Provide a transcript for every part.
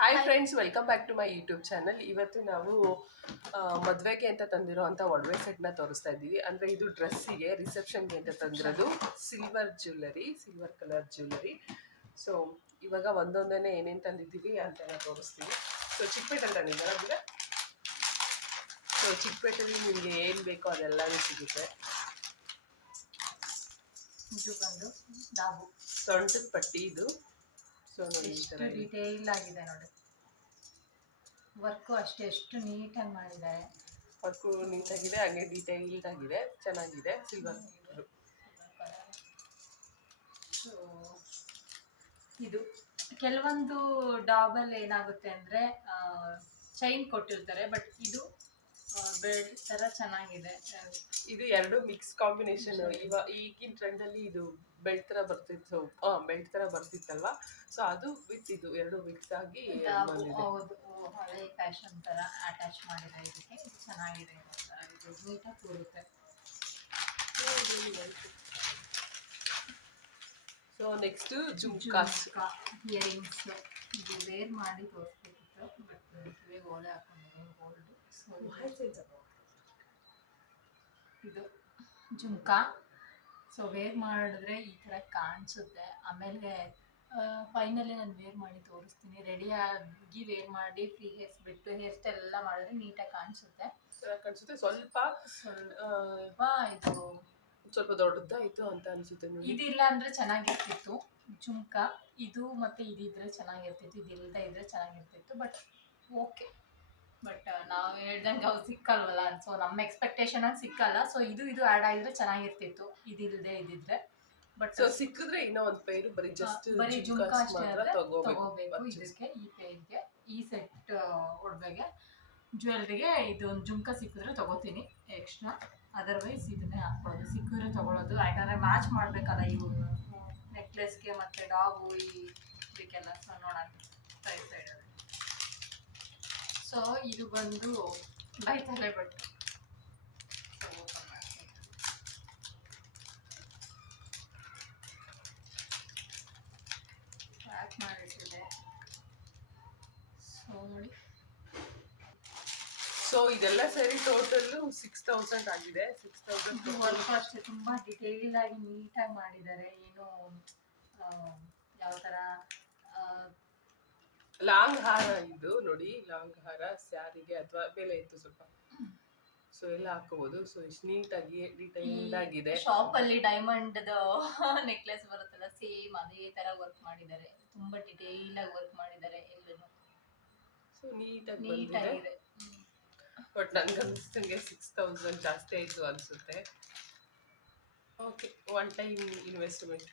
Hi friends, welcome back to my YouTube channel. ಇವತ್ತು ನಾವು ಮದುವೆಗೆ ಅಂತ ತಂದಿರೋ ಅಂಥ ಒಡವೆ ಸೆಟ್ನ ತೋರಿಸ್ತಾ ಇದ್ದೀವಿ. ಅಂದರೆ ಇದು ಡ್ರೆಸ್ಸಿಗೆ ರಿಸೆಪ್ಷನ್ಗೆ ಅಂತ ತಂದಿರೋದು ಸಿಲ್ವರ್ ಕಲರ್ ಜ್ಯುವೆಲರಿ. ಸೊ ಇವಾಗ ಒಂದೊಂದೇ ಏನೇನು ತಂದಿದ್ದೀವಿ ಅಂತೆಲ್ಲ ತೋರಿಸ್ತೀವಿ. ಸೊ ಚಿಕ್ಕಪೇಟೆಲ್ಲಿ ತಂದಿದ್ದಾರೆ. ಸೊ ಚಿಕ್ಕಪೇಟೆಯಲ್ಲಿ ನಿಮಗೆ ಏನು ಬೇಕೋ ಅದೆಲ್ಲವೂ ಸಿಗುತ್ತೆ. ಇದು ಬಂದು ನಾವು ಸೊಂಟದ ಪಟ್ಟಿ ಇದು. ಸೊ ನೋಡಿ, ಈ ಥರ ಡೀಟೇಲ್ ಆಗಿದೆ ನೋಡಿ. ವರ್ಕು ಅಷ್ಟೇ ಎಷ್ಟು ನೀಟಾಗಿ ಮಾಡಿದ್ದಾರೆ. ವರ್ಕು ನೀಟಾಗಿದೆ, ಹಾಗೆ ಡೀಟೇಲ್ಡ್ ಆಗಿದೆ, ಚೆನ್ನಾಗಿದೆ. ಸಿಲ್ವರ್ ಸೊ ಇದು ಕೆಲವೊಂದು ಡಾಬಲ್ ಏನಾಗುತ್ತೆ ಅಂದರೆ ಚೈನ್ ಕೊಟ್ಟಿರ್ತಾರೆ, ಬಟ್ ಇದು ಬೆಲ್ಟ್ ಥರ ಚೆನ್ನಾಗಿದೆ. ಇದು ಎರಡು ಮಿಕ್ಸ್ ಕಾಂಬಿನೇಷನ್. ಈಗಿನ ಟ್ರೆಂಡಲ್ಲಿ ಇದು ಬೆಲ್ಟ್ ಥರ ಬರ್ತಿತ್ತಲ್ವಾ. ಸೊ ಅದು ವಿತ್ ಇದು ಎರಡು ಮಿಕ್ಸ್ ಆಗಿ ಹೌದು, ಹಳೆ ಫ್ಯಾಷನ್ ಥರ ಅಟ್ಯಾಚ್ ಮಾಡಿದೆ. ಇದಕ್ಕೆ ಚೆನ್ನಾಗಿದೆ, ಇದು ನೀಟಾಗಿ ಕೂರುತ್ತೆ. So next jhumkas earrings. ಇದು ವೇರ್ ಮಾಡಿ ತೋರಿಸ್ಬೇಕಿತ್ತು, ಬಟ್ ಕಿವಿಗೆ ಓಲೆ ಹಾಕೊಂಡಿದ್ದೀನಿ ಗೋಲ್ಡ್. ಸೊ ಇದು ಜುಮ್ಕಾ. ಸೊ ವೇರ್ ಮಾಡಿದ್ರೆ ಈ ಥರ ಕಾಣಿಸುತ್ತೆ. ಆಮೇಲೆ ಫೈನಲಿ ನಾನು ವೇರ್ ಮಾಡಿ ತೋರಿಸ್ತೀನಿ. ರೆಡಿಯಾಗಿ ವೇರ್ ಮಾಡಿ ಫ್ರೀ ಹೇರ್ಸ್ ಬಿಟ್ಟು ಹೇರ್ ಸ್ಟೈಲ್ ಎಲ್ಲ ಮಾಡಿದ್ರೆ ನೀಟಾಗಿ ಕಾಣಿಸುತ್ತೆ. ಸ್ವಲ್ಪ ಇದು ಸ್ವಲ್ಪ ದೊಡ್ಡದಾಯಿತು ಅಂತ ಅನಿಸುತ್ತೆ. ಇದಿಲ್ಲ ಅಂದರೆ ಚೆನ್ನಾಗಿರ್ತಿತ್ತು ಜುಮ್ಕಾ. ಇದು ಮತ್ತು ಇದಿದ್ರೆ ಚೆನ್ನಾಗಿರ್ತಿತ್ತು, ಇದಿಲ್ಲದೆ ಇದ್ರೆ ಚೆನ್ನಾಗಿರ್ತಿತ್ತು. ಬಟ್ ಓಕೆ, ಬಟ್ ನಾವು ಹೇಳ್ದಂಗೆ ಅವು ಸಿಕ್ಕಲ್ವಲ್ಲ. ಸೊ ನಮ್ಮ ಎಕ್ಸ್ಪೆಕ್ಟೇಷನ್ ಆಗಿ ಸಿಕ್ಕಲ್ಲ. ಸೊ ಇದು ಆ್ಯಡ್ ಆಗಿದ್ರೆ ಚೆನ್ನಾಗಿರ್ತಿತ್ತು, ಇದಿಲ್ಲದೆ ಇದಿದ್ರೆ. ಬಟ್ ಸಿಕ್ಕಿದ್ರೆ ಇನ್ನೂ ಒಂದು ಪೇರು ಬರೀ ಜುಮ್ಕಾ ಅಷ್ಟೇ ತಗೋಬೇಕು. ಇದಕ್ಕೆ ಈ ಪೇರ್ಗೆ ಈ ಸೆಟ್ ಒಡವೆಗೆ ಜ್ಯುವೆಲ್ರಿಗೆ ಇದೊಂದು ಜುಮ್ಕಾ ಸಿಕ್ಕಿದ್ರೆ ತಗೋತೀನಿ ಎಕ್ಸ್ಟ್ರಾ. ಅದರ್ವೈಸ್ ಇದನ್ನೇ ಹಾಕ್ಕೊಳ್ಳೋದು, ಸಿಕ್ಕಿದ್ರೆ ತಗೊಳ್ಳೋದು. ಯಾಕಂದರೆ ಮ್ಯಾಚ್ ಮಾಡಬೇಕಲ್ಲ ಇವು ನೆಕ್ಲೆಸ್ಗೆ ಮತ್ತು ಡಾಗು ಇದಕ್ಕೆಲ್ಲ. ಸೊ ನೋಡೋಣ ಸೈಡಲ್ಲಿ. ಸೊ ಇದು ಬಂದು ಬೈತಲೆ ಬಟ್ಟೆ. ಪ್ಯಾಕ್ ಮಾಡಿಟ್ಟಿದೆ. ಸೊ ನೋಡಿ, ಸೊ ಇದೆಲ್ಲ ಸೇರಿ ಟೋಟಲ್ 6000 ಆಗಿದೆ. 6000 ವರ್ಕ್ ಅಷ್ಟೇ ತುಂಬ ಡಿಟೇಲ್ ಆಗಿ ನೀಟಾಗಿ ಮಾಡಿದ್ದಾರೆ. ಏನು ಯಾವ ಥರ ಲಾಂಗ್ ಹಾರ ಇದು ನೋಡಿ. ಲಾಂಗ್ ಹಾರ ಸ್ಯಾರಿಗೆ ಅಥವಾ ಬೆಲೆ ಇತ್ತು ಸ್ವಲ್ಪ, ಸೊ ಎಲ್ಲ ಹಾಕೋಬಹುದು. ಸೊ ಇಷ್ಟು ನೀಟಾಗಿ ಡಿಟೈಲ್ಡ್ ಆಗಿದೆ. ಶಾಪಲ್ಲಿ ಡೈಮಂಡ್ ನೆಕ್ಲೆಸ್ ಬರುತ್ತಲ್ಲ, ಸೇಮ್ ಅದೇ ಥರ ವರ್ಕ್ ಮಾಡಿದ್ದಾರೆ. ತುಂಬ ಡಿಟೇಲ್ ಆಗಿ ವರ್ಕ್ ಮಾಡಿದ್ದಾರೆ ಎಲ್ಲರೂ. ಸೊ ನೀಟಾಗಿದೆ. ಬಟ್ ನನ್ಗೆ ಅನಿಸ್ತಂಗೆ 6000 ಜಾಸ್ತಿ ಆಯಿತು ಅನಿಸುತ್ತೆ. Okay, one time investment.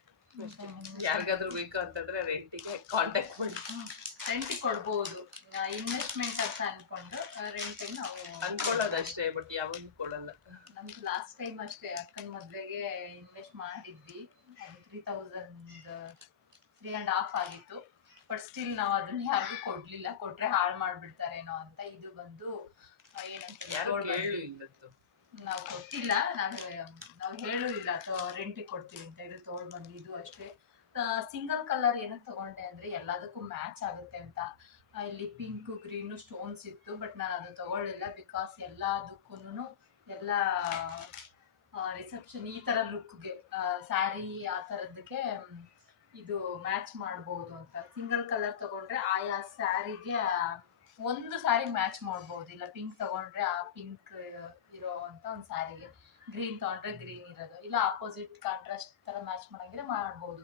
ಯಾರಿಗಾದ್ರೂ ಬೇಕು ಅಂತಂದ್ರೆ ರೆಂಟಿಗೆ ಕಾಂಟ್ಯಾಕ್ಟ್ ಮಾಡಿ. ರೆಂಟಿಗೆ ಕೊಡ್ಬೋದು, ಇನ್ವೆಸ್ಟ್ಮೆಂಟ್ ಅಂತ ಅಂದ್ಕೊಂಡು ರೆಂಟಿಗೆ ನಾವು ಅನ್ಕೊಳ್ಳೋದಷ್ಟೇ, ಬಟ್ ಯಾವಾಗಲೂ ಕೊಡಲ್ಲ. ನಮ್ದು ಲಾಸ್ಟ್ ಟೈಮ್ ಅಷ್ಟೇ ಅಕ್ಕನ ಮದುವೆಗೆ ಇನ್ವೆಸ್ಟ್ ಮಾಡಿದ್ವಿ. ಅದು 3,500 ಆಗಿತ್ತು. ಬಟ್ ಸ್ಟಿಲ್ ನಾವು ಅದನ್ನ ಯಾರಿಗೂ ಕೊಡಲಿಲ್ಲ. ಕೊಟ್ಟರೆ ಹಾಳು ಮಾಡಿಬಿಡ್ತಾರೇನೋ ಅಂತ. ಇದು ಬಂದು ಏನಂತ ನಾವು ಕೊಟ್ಟಿಲ್ಲ, ನಾವು ಹೇಳೋದಿಲ್ಲ ಅಥವಾ ರೆಂಟಿಗೆ ಕೊಡ್ತೀವಿ ಅಂತ. ಇದು ತೊಗೊಂಡು ಇದು ಅಷ್ಟೇ. ಸಿಂಗಲ್ ಕಲರ್ ಏನಕ್ಕೆ ತೊಗೊಂಡೆ ಅಂದರೆ ಎಲ್ಲದಕ್ಕೂ ಮ್ಯಾಚ್ ಆಗುತ್ತೆ ಅಂತ. ಇಲ್ಲಿ ಪಿಂಕು ಗ್ರೀನು ಸ್ಟೋನ್ಸ್ ಇತ್ತು, ಬಟ್ ನಾನು ಅದು ತೊಗೊಳ್ಳಿಲ್ಲ. ಬಿಕಾಸ್ ಎಲ್ಲದಕ್ಕೂ ಎಲ್ಲ ರಿಸೆಪ್ಷನ್ ಈ ಥರ ಲುಕ್ಗೆ ಸ್ಯಾರಿ ಆ ಥರದ್ದಕ್ಕೆ ಇದು ಮ್ಯಾಚ್ ಮಾಡ್ಬೋದು ಅಂತ. ಸಿಂಗಲ್ ಕಲರ್ ತೊಗೊಂಡ್ರೆ ಆಯಾ ಸ್ಯಾರಿಗೆ ಒಂದು ಸ್ಯಾರಿ ಮ್ಯಾಚ್ ಮಾಡ್ಬೋದು. ಇಲ್ಲ ಪಿಂಕ್ ತೊಗೊಂಡ್ರೆ ಆ ಪಿಂಕ್ ಇರೋ ಅಂತ ಒಂದು ಸ್ಯಾರಿಗೆ, ಗ್ರೀನ್ ತೊಗೊಂಡ್ರೆ ಗ್ರೀನ್ ಇರೋದು, ಇಲ್ಲ ಆಪೋಸಿಟ್ ಕಾಂಟ್ರಾಸ್ಟ್ ಥರ ಮ್ಯಾಚ್ ಮಾಡೋಂಗಿದ್ರೆ ಮಾಡ್ಬೋದು.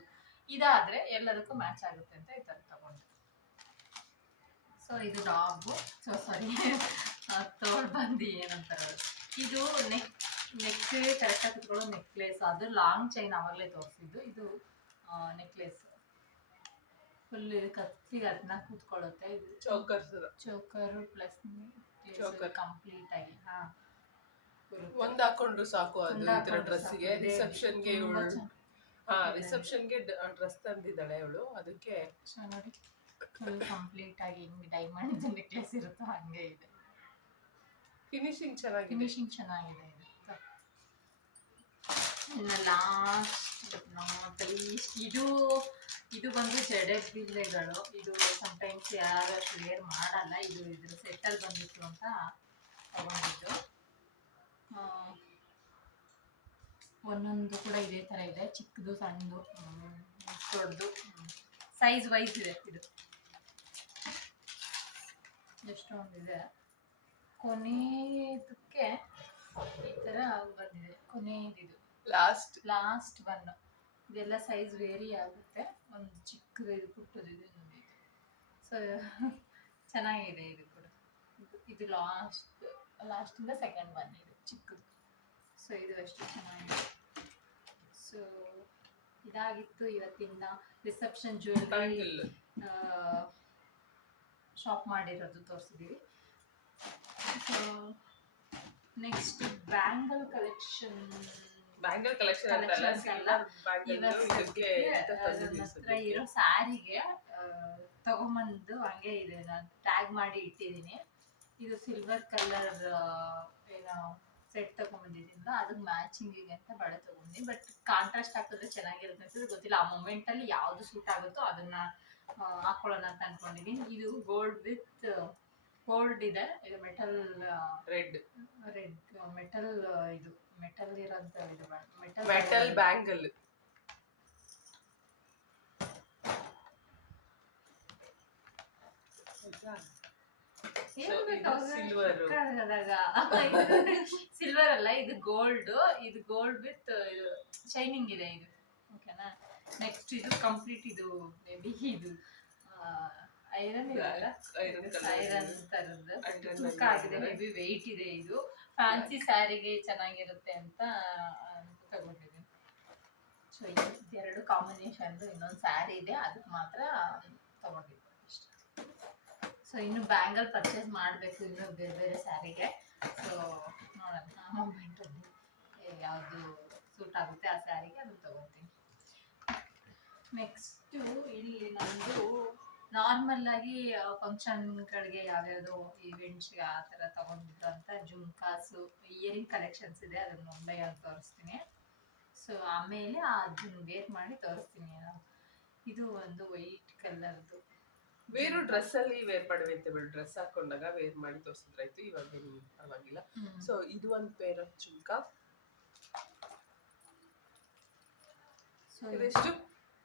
ಇದಾದರೆ ಎಲ್ಲದಕ್ಕೂ ಮ್ಯಾಚ್ ಆಗುತ್ತೆ ಅಂತ ಈ ಥರ ತೊಗೊಂಡು. ಸೊ ಇದು ಡಾಗು. ಸೊ ಸಾರಿ, ತೋಳು ಬಂದು ಏನಂತಾರೆ, ಇದು ನೆಕ್ಗೆ ಕರೆಕ್ಟಾಗಿ ಕುತ್ಕೊಳ್ಳೋ ನೆಕ್ಲೆಸ್. ಅದು ಲಾಂಗ್ ಚೈನ್ ಆವಾಗಲೇ ತೋರಿಸಿದ್ದು. ಇದು ನೆಕ್ಲೆಸ್ ಫುಲ್ ಕತ್ತಿಗೆ ಅದನ್ನ ಕೂತ್ಕೊಳ್ಳುತ್ತೆ. ಇದು ಚೋಕರು ಪ್ಲಸ್ ಕಂಪ್ಲೀಟ್ ಆಗಿ ಒಂದು ಹಾಕೊಂಡ್ರು ಸಾಕು. ಅದು ಈ ಥರ ಡ್ರೆಸ್ಸಿಗೆ ರಿಸೆಪ್ಷನ್ಗೆ ಡ್ರೆಸ್ ತಂದಿದ್ದಾಳೆ ಅವಳು. ಅದಕ್ಕೆ ನೋಡಿ ಫುಲ್ ಕಂಪ್ಲೀಟ್ ಆಗಿ ಹಿಂಗೆ ಡೈಮಂಡ್ ನೆಕ್ಲೆಸ್ ಇರುತ್ತೋ ಹಂಗೆ ಇದೆ. ಫಿನಿಶಿಂಗ್ ಚೆನ್ನಾಗಿದೆ. ಲಾಸ್ಟ್ ಇದು ಇದು ಬಂದು ಜಡೆ ಬಿಲ್ಲೆಗಳು. ಇದು ಸಮಟೈಮ್ಸ್ ಯಾರು ವೇರ್ ಮಾಡಲ್ಲ. ಇದು ಇದ್ರ ಸೆಟ್ಟಲ್ಲಿ ಬಂದಿತ್ತು ಅಂತ ತಗೊಂಡಿದ್ದು. ಒಂದೊಂದು ಕೂಡ ಇದೇ ಥರ ಇದೆ, ಚಿಕ್ಕದು ಸಣ್ಣದು ದೊಡ್ಡದು, ಸೈಜ್ ವೈಸ್ ಇದೆ. ಇದು ಎಷ್ಟೊಂದಿದೆ. ಕೊನೆಯದಕ್ಕೆ ಈ ಥರ ಬಂದಿದೆ. ಕೊನೆಯದಿದು ಲಾಸ್ಟ್ ಒನ್. ಇದೆಲ್ಲ ಸೈಜ್ ವೇರಿ ಆಗುತ್ತೆ. ಒಂದು ಚಿಕ್ಕದು ಇದು ಪುಟ್ಟದು ಇದೆ ನೋಡಿ. ಸೊ ಚೆನ್ನಾಗಿದೆ ಇದು ಕೂಡ. ಇದು ಲಾಸ್ಟಿಂದ ಸೆಕೆಂಡ್ ಒನ್ ಇದು ಚಿಕ್ಕದು. ಸೊ ಇದು ಅಷ್ಟು ಚೆನ್ನಾಗಿದೆ. ಸೊ ಇದಾಗಿತ್ತು ಇವತ್ತಿನ ರಿಸೆಪ್ಷನ್ ಜ್ಯುವೆಲ್ರಿ ಶಾಪ್ ಮಾಡಿರೋದು ತೋರಿಸಿದ್ದೀವಿ. ಸೊ ನೆಕ್ಸ್ಟ್ ಬ್ಯಾಂಗಲ್ ಕಲೆಕ್ಷನ್ ಅಂತಲ್ಲ, ಹತ್ರ ಇರೋ ಸ್ಯಾರಿಗೆ ತಗೊಂಬಂದು ಹಂಗೆ ಇದೆ, ನಾನು ಟ್ಯಾಗ್ ಮಾಡಿ ಇಟ್ಟಿದ್ದೀನಿ. ಇದು ಸಿಲ್ವರ್ ಕಲರ್ ಏನೋ ಸೆಟ್ ತಗೊಂಡ್ಬಂದಿದ್ದೀನಿ. ಅದಕ್ಕೆ ಮ್ಯಾಚಿಂಗಿಗೆ ಅಂತ ಬಳೆ ತಗೊಂಡಿದ್ದೀನಿ. ಬಟ್ ಕಾಂಟ್ರಾಸ್ಟ್ ಹಾಕಿದ್ರೆ ಚೆನ್ನಾಗಿರುತ್ತೆ ಅಂತ ಗೊತ್ತಿಲ್ಲ. ಆ ಮೂಮೆಂಟಲ್ಲಿ ಯಾವುದು ಸೂಟ್ ಆಗುತ್ತೋ ಅದನ್ನ ಹಾಕೊಳ್ಳೋಣ ಅಂತ ಅನ್ಕೊಂಡಿದ್ದೀನಿ. ಇದು ಗೋಲ್ಡ್ ಇದೆ. ಇದು ಮೆಟಲ್ ರೆಡ್ ಮೆಟಲ್ ಇದು ಮೆಟಲ್ ಇರೋಂಥ ಇದು ಮೆಟಲ್ ಬ್ಯಾಂಗಲ್. ಸಿಲ್ವರ್ ಅಲ್ಲ, ಇದು ಗೋಲ್ಡ್. ಇದು ಗೋಲ್ಡ್ ವಿತ್ ಶೈನಿಂಗ್ ಇದೆ ಇದು. ಓಕೆನಾ. ನೆಕ್ಸ್ಟ್ ಇದು ಕಂಪ್ಲೀಟ್ ಇದು ಮೇ ಬಿ ಇದು ಐರನ್ ತರದ್ದು ತೂಕ ಆಗಿದೆ. ಮೇ ಬಿ ವೆಯ್ಟ್ ಇದೆ. ಇದು ಫ್ಯಾನ್ಸಿ ಸ್ಯಾರಿಗೆ ಚೆನ್ನಾಗಿರುತ್ತೆ ಅಂತ ತಗೊಂಡಿದ್ದೀನಿ. ಸೊ ಇದೆರಡು ಕಾಂಬಿನೇಷನ್. ಇನ್ನೊಂದು ಸ್ಯಾರಿ ಇದೆ, ಅದಕ್ಕೆ ಮಾತ್ರ ತಗೊಂಡಿದ್ದೀನಿ ಅಷ್ಟೇ. ಸೊ ಇನ್ನು ಬ್ಯಾಂಗಲ್ ಪರ್ಚೇಸ್ ಮಾಡಬೇಕು ಇನ್ನು ಬೇರೆ ಬೇರೆ ಸ್ಯಾರಿಗೆ. ಸೊ ನೋಡೋಣ ಮೂಮೆಂಟಲ್ಲಿ ಯಾವುದು ಸೂಟ್ ಆಗುತ್ತೆ ಆ ಸ್ಯಾರಿಗೆ ಅದನ್ನು ತಗೋತೀನಿ. ನೆಕ್ಸ್ಟು ಇಲ್ಲಿ ನಮ್ಮದು ನಾರ್ಮಲ್ ಆಗಿ ಫಂಕ್ಷನ್ಗಳಿಗೆ ಯಾವ್ಯಾವುದೋ ಈವೆಂಟ್ಸ್ಗೆ ಆ ಥರ ತಗೊಂಡಿದ್ರಂತ ಜುಮ್ಕಾಸು ಇಯರಿಂಗ್ ಕಲೆಕ್ಷನ್ಸ್ ಇದೆ. ಅದನ್ನು ಮುಂಬೈ ಅಂತ ತೋರಿಸ್ತೀನಿ. ಸೊ ಆಮೇಲೆ ಅದನ್ನು ವೇರ್ ಮಾಡಿ ತೋರಿಸ್ತೀನಿ. ಇದು ಒಂದು ವೈಟ್ ಕಲರ್ದು ಬೇರೆ ಡ್ರೆಸ್ ಅಲ್ಲಿ ವೇರ್ ಮಾಡುವಂತೆ ಬಿಡು. ಡ್ರೆಸ್ ಹಾಕೊಂಡಾಗ ವೇರ್ ಮಾಡಿ ತೋರಿಸಿದ್ರಾಯ್ತು. ಇವಾಗ ಏನು ಪರವಾಗಿಲ್ಲ. ಸೊ ಇದು ಒಂದು ಪೇರ್ ಆಫ್ ಜುಮ್ಕಾ. ಸೊ ಇದೆಷ್ಟು?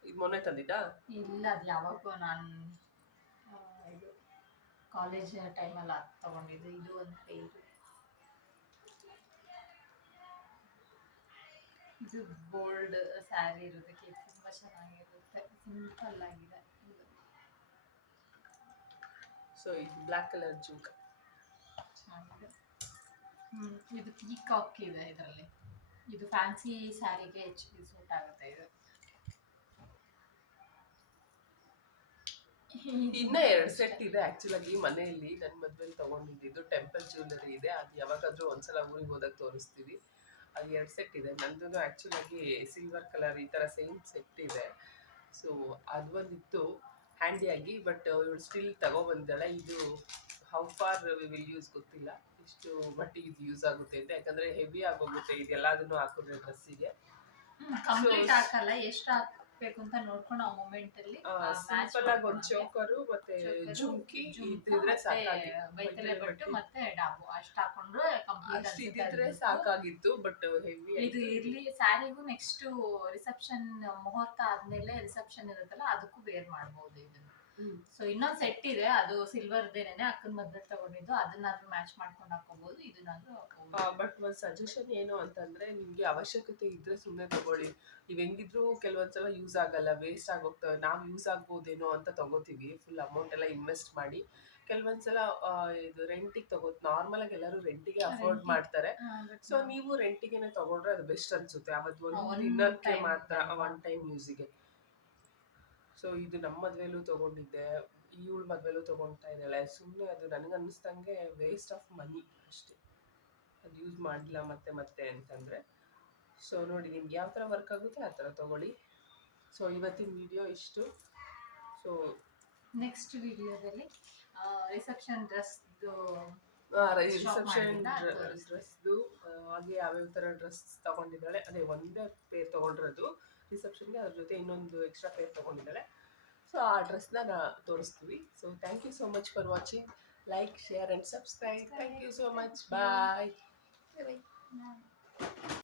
ಇದು ಮೊನ್ನೆ ತಂದಿದ್ದಾ? ಇಲ್ಲ, ಅದು ಯಾವಾಗೋ ನಾನು ಇದು ಕಾಲೇಜ್ ಟೈಮಲ್ಲಿ ಅದು ತಗೊಂಡಿದ್ದು. ಇದು ಒಂದು ಪೇರು. ಇದು ಗೋಲ್ಡ್ ಸ್ಯಾರಿ ಇರೋದಕ್ಕೆ ತುಂಬ ಚೆನ್ನಾಗಿರುತ್ತೆ. ಸಿಂಪಲ್ ಆಗಿದೆ. ಸೊ ಇದು ಬ್ಲ್ಯಾಕ್ ಕಲರ್ ಜುಮ್ಕಾ ಚೆನ್ನಾಗಿದೆ. ಇದು ಪೀಕಾಕ್ ಇದೆ ಇದರಲ್ಲಿ. ಇದು ಫ್ಯಾನ್ಸಿ ಸ್ಯಾರಿಗೆ ಹೆಚ್ಚಿಗೆ ಸೂಟ್ ಆಗುತ್ತೆ. ಇದು ಇನ್ನ 2 ಸೆಟ್ ಇದೆ ಆಕ್ಚುಲಾಗಿ ಮನೆಯಲ್ಲಿ. ನನ್ನ ಮದ್ವೆಲಿ ತಗೊಂಡಿದ್ದು ಟೆಂಪಲ್ ಜ್ಯುವೆಲರಿ ಇದೆ. ಅದು ಯಾವಾಗಾದ್ರೂ ಒಂದ್ಸಲ ಊರಿಗೆ ಹೋದಾಗ ತೋರಿಸ್ತೀವಿ. ಅದು 2 ಸೆಟ್ ಇದೆ. ನಂದು ಆಕ್ಚುಲಾಗಿ ಸಿಲ್ವರ್ ಕಲರ್ ಈ ಥರ ಸೇಮ್ ಸೆಟ್ ಇದೆ. ಸೊ ಅದು ಒಂದಿತ್ತು ಹ್ಯಾಂಡಿಯಾಗಿ. ಬಟ್ ಇವಳು ಸ್ಟಿಲ್ ತಗೊಬಂದಿದ್ದಾಳೆ. ಇದು ಹೌ ಫಾರ್ ವಿಲ್ ಯೂಸ್ ಗೊತ್ತಿಲ್ಲ, ಇಷ್ಟು ಮಟ್ಟಿಗೆ ಇದು ಯೂಸ್ ಆಗುತ್ತೆ ಅಂತ. ಯಾಕಂದರೆ ಹೆವಿ ಆಗೋಗುತ್ತೆ ಇದೆಲ್ಲದನ್ನು ಹಾಕಿದ್ರೆ ಡ್ರೆಸ್ಸಿಗೆ. ಕಂಪ್ಲೀಟ್ ಹಾಕಲ್ಲ, ಎಷ್ಟು ಹಾಕಬೇಕು ಅಂತ ನೋಡ್ಕೊಂಡು ಆ ಮೂಮೆಂಟಲ್ಲಿ ಸಿಂಪಲ್ ಆಗಿ ಒಂದು ಚೋಕರು ಮತ್ತೆ ಜುಮ್ಕಿ ಇದ್ದಿದ್ರೆ ಸಾಕಾಗಿತ್ತು. ಮತ್ತೆ ಡಾಬು ಅಷ್ಟು ಹಾಕೊಂಡ್ರೆ ಕಂಪ್ಲೀಟ್ ಇದ್ದಿದ್ರೆ ಸಾಕಾಗಿತ್ತು. ಬಟ್ ಹೆವಿ ಇದು ಇರ್ಲಿ. ಸ್ಯಾರಿಗೂ ನೆಕ್ಸ್ಟ್ ರಿಸೆಪ್ಷನ್ ಮುಹೂರ್ತ ಆದ್ಮೇಲೆ ರಿಸೆಪ್ಷನ್ ಇರುತ್ತಲ್ಲ ಅದಕ್ಕೂ ವೇರ್ ಮಾಡ್ಬೋದು ಇದನ್ನ. ಸೊ ಇನ್ನೊಂದು ಸೆಟ್ ಇದೆ, ಅದು ಸಿಲ್ವರ್ದೇನೆ ಅಕ್ಕನ ಮದ್ವೆ ತಗೊಂಡಿದ್ದು. ಅದನ್ನಾದ್ರೂ ಮ್ಯಾಚ್ ಮಾಡ್ಕೊಂಡು ಹಾಕೋಬಹುದು. ಇದನ್ನಾದ್ರೂ ಬಟ್ ಒಂದು ಸಜೆಷನ್ ಏನು ಅಂತಂದ್ರೆ, ನಿಮ್ಗೆ ಅವಶ್ಯಕತೆ ಇದ್ರೆ ಸುಮ್ಮನೆ ತಗೊಳ್ಳಿ. ನೀವು ಹೆಂಗಿದ್ರು ಕೆಲವೊಂದ್ಸಲ ಯೂಸ್ ಆಗಲ್ಲ, ವೇಸ್ಟ್ ಆಗೋಗ್ತವೆ. ನಾವು ಯೂಸ್ ಆಗ್ಬೋದೇನೋ ಅಂತ ತಗೋತೀವಿ ಫುಲ್ ಅಮೌಂಟ್ ಎಲ್ಲ ಇನ್ವೆಸ್ಟ್ ಮಾಡಿ. ಕೆಲವೊಂದ್ಸಲ ಇದು ರೆಂಟಿಗೆ ನಾರ್ಮಲ್ ಆಗಿ ಎಲ್ಲರೂ ರೆಂಟಿಗೆ ಅಫೋರ್ಡ್ ಮಾಡ್ತಾರೆ. ಸೊ ನೀವು ರೆಂಟಿಗೆನೆ ತಗೊಂಡ್ರೆ ಅದು ಬೆಸ್ಟ್ ಅನ್ಸುತ್ತೆ. ಅವತ್ತು ಒಂದು ದಿನಕ್ಕೆ ಮಾತ್ರ, ಒನ್ ಟೈಮ್ ಯೂಸಿಗೆ. ಸೊ ಇದು ನಮ್ಮ ಮದ್ವೆಲೂ ತಗೊಂಡಿದ್ದೆ, ಇವಳ ಮದ್ವೆಲೂ ತಗೊಳ್ತಾ ಇದ್ದಾಳೆ. ಸುಮ್ಮನೆ ಅದು ನನಗೆ ಅನ್ನಿಸ್ದಂಗೆ ವೇಸ್ಟ್ ಆಫ್ ಮನಿ ಅಷ್ಟೇ. ಅದು ಯೂಸ್ ಮಾಡಿಲ್ಲ ಮತ್ತೆ ಮತ್ತೆ ಅಂತಂದರೆ. ಸೊ ನೋಡಿ, ನಿಮ್ಗೆ ಯಾವ ಥರ ವರ್ಕ್ ಆಗುತ್ತೆ ಆ ಥರ ತೊಗೊಳ್ಳಿ. ಸೊ ಇವತ್ತಿನ ವಿಡಿಯೋ ಇಷ್ಟು. ಸೊ ನೆಕ್ಸ್ಟ್ ವಿಡಿಯೋದಲ್ಲಿ ರಿಸೆಪ್ಷನ್ ಡ್ರೆಸ್ದು ಹಾಗೆ ಯಾವ್ಯಾವ ಥರ ಡ್ರೆಸ್ ತಗೊಂಡಿದ್ದಾಳೆ, ಅದೇ ಒಂದೇ ಪೇರ್ ತೊಗೊಂಡಿರೋದು. ರಿಸೆಪ್ಷನ್ಗೆ ಅದ್ರ ಜೊತೆ ಇನ್ನೊಂದು ಎಕ್ಸ್ಟ್ರಾ ಪೇರ್ ತೊಗೊಂಡಿದ್ದಾಳೆ. ಸೊ ಆ ಡ್ರೆಸ್ನ ತೋರಿಸ್ತೀವಿ. So thank you so much for watching. Like, share and subscribe. Thank you so much. Bye.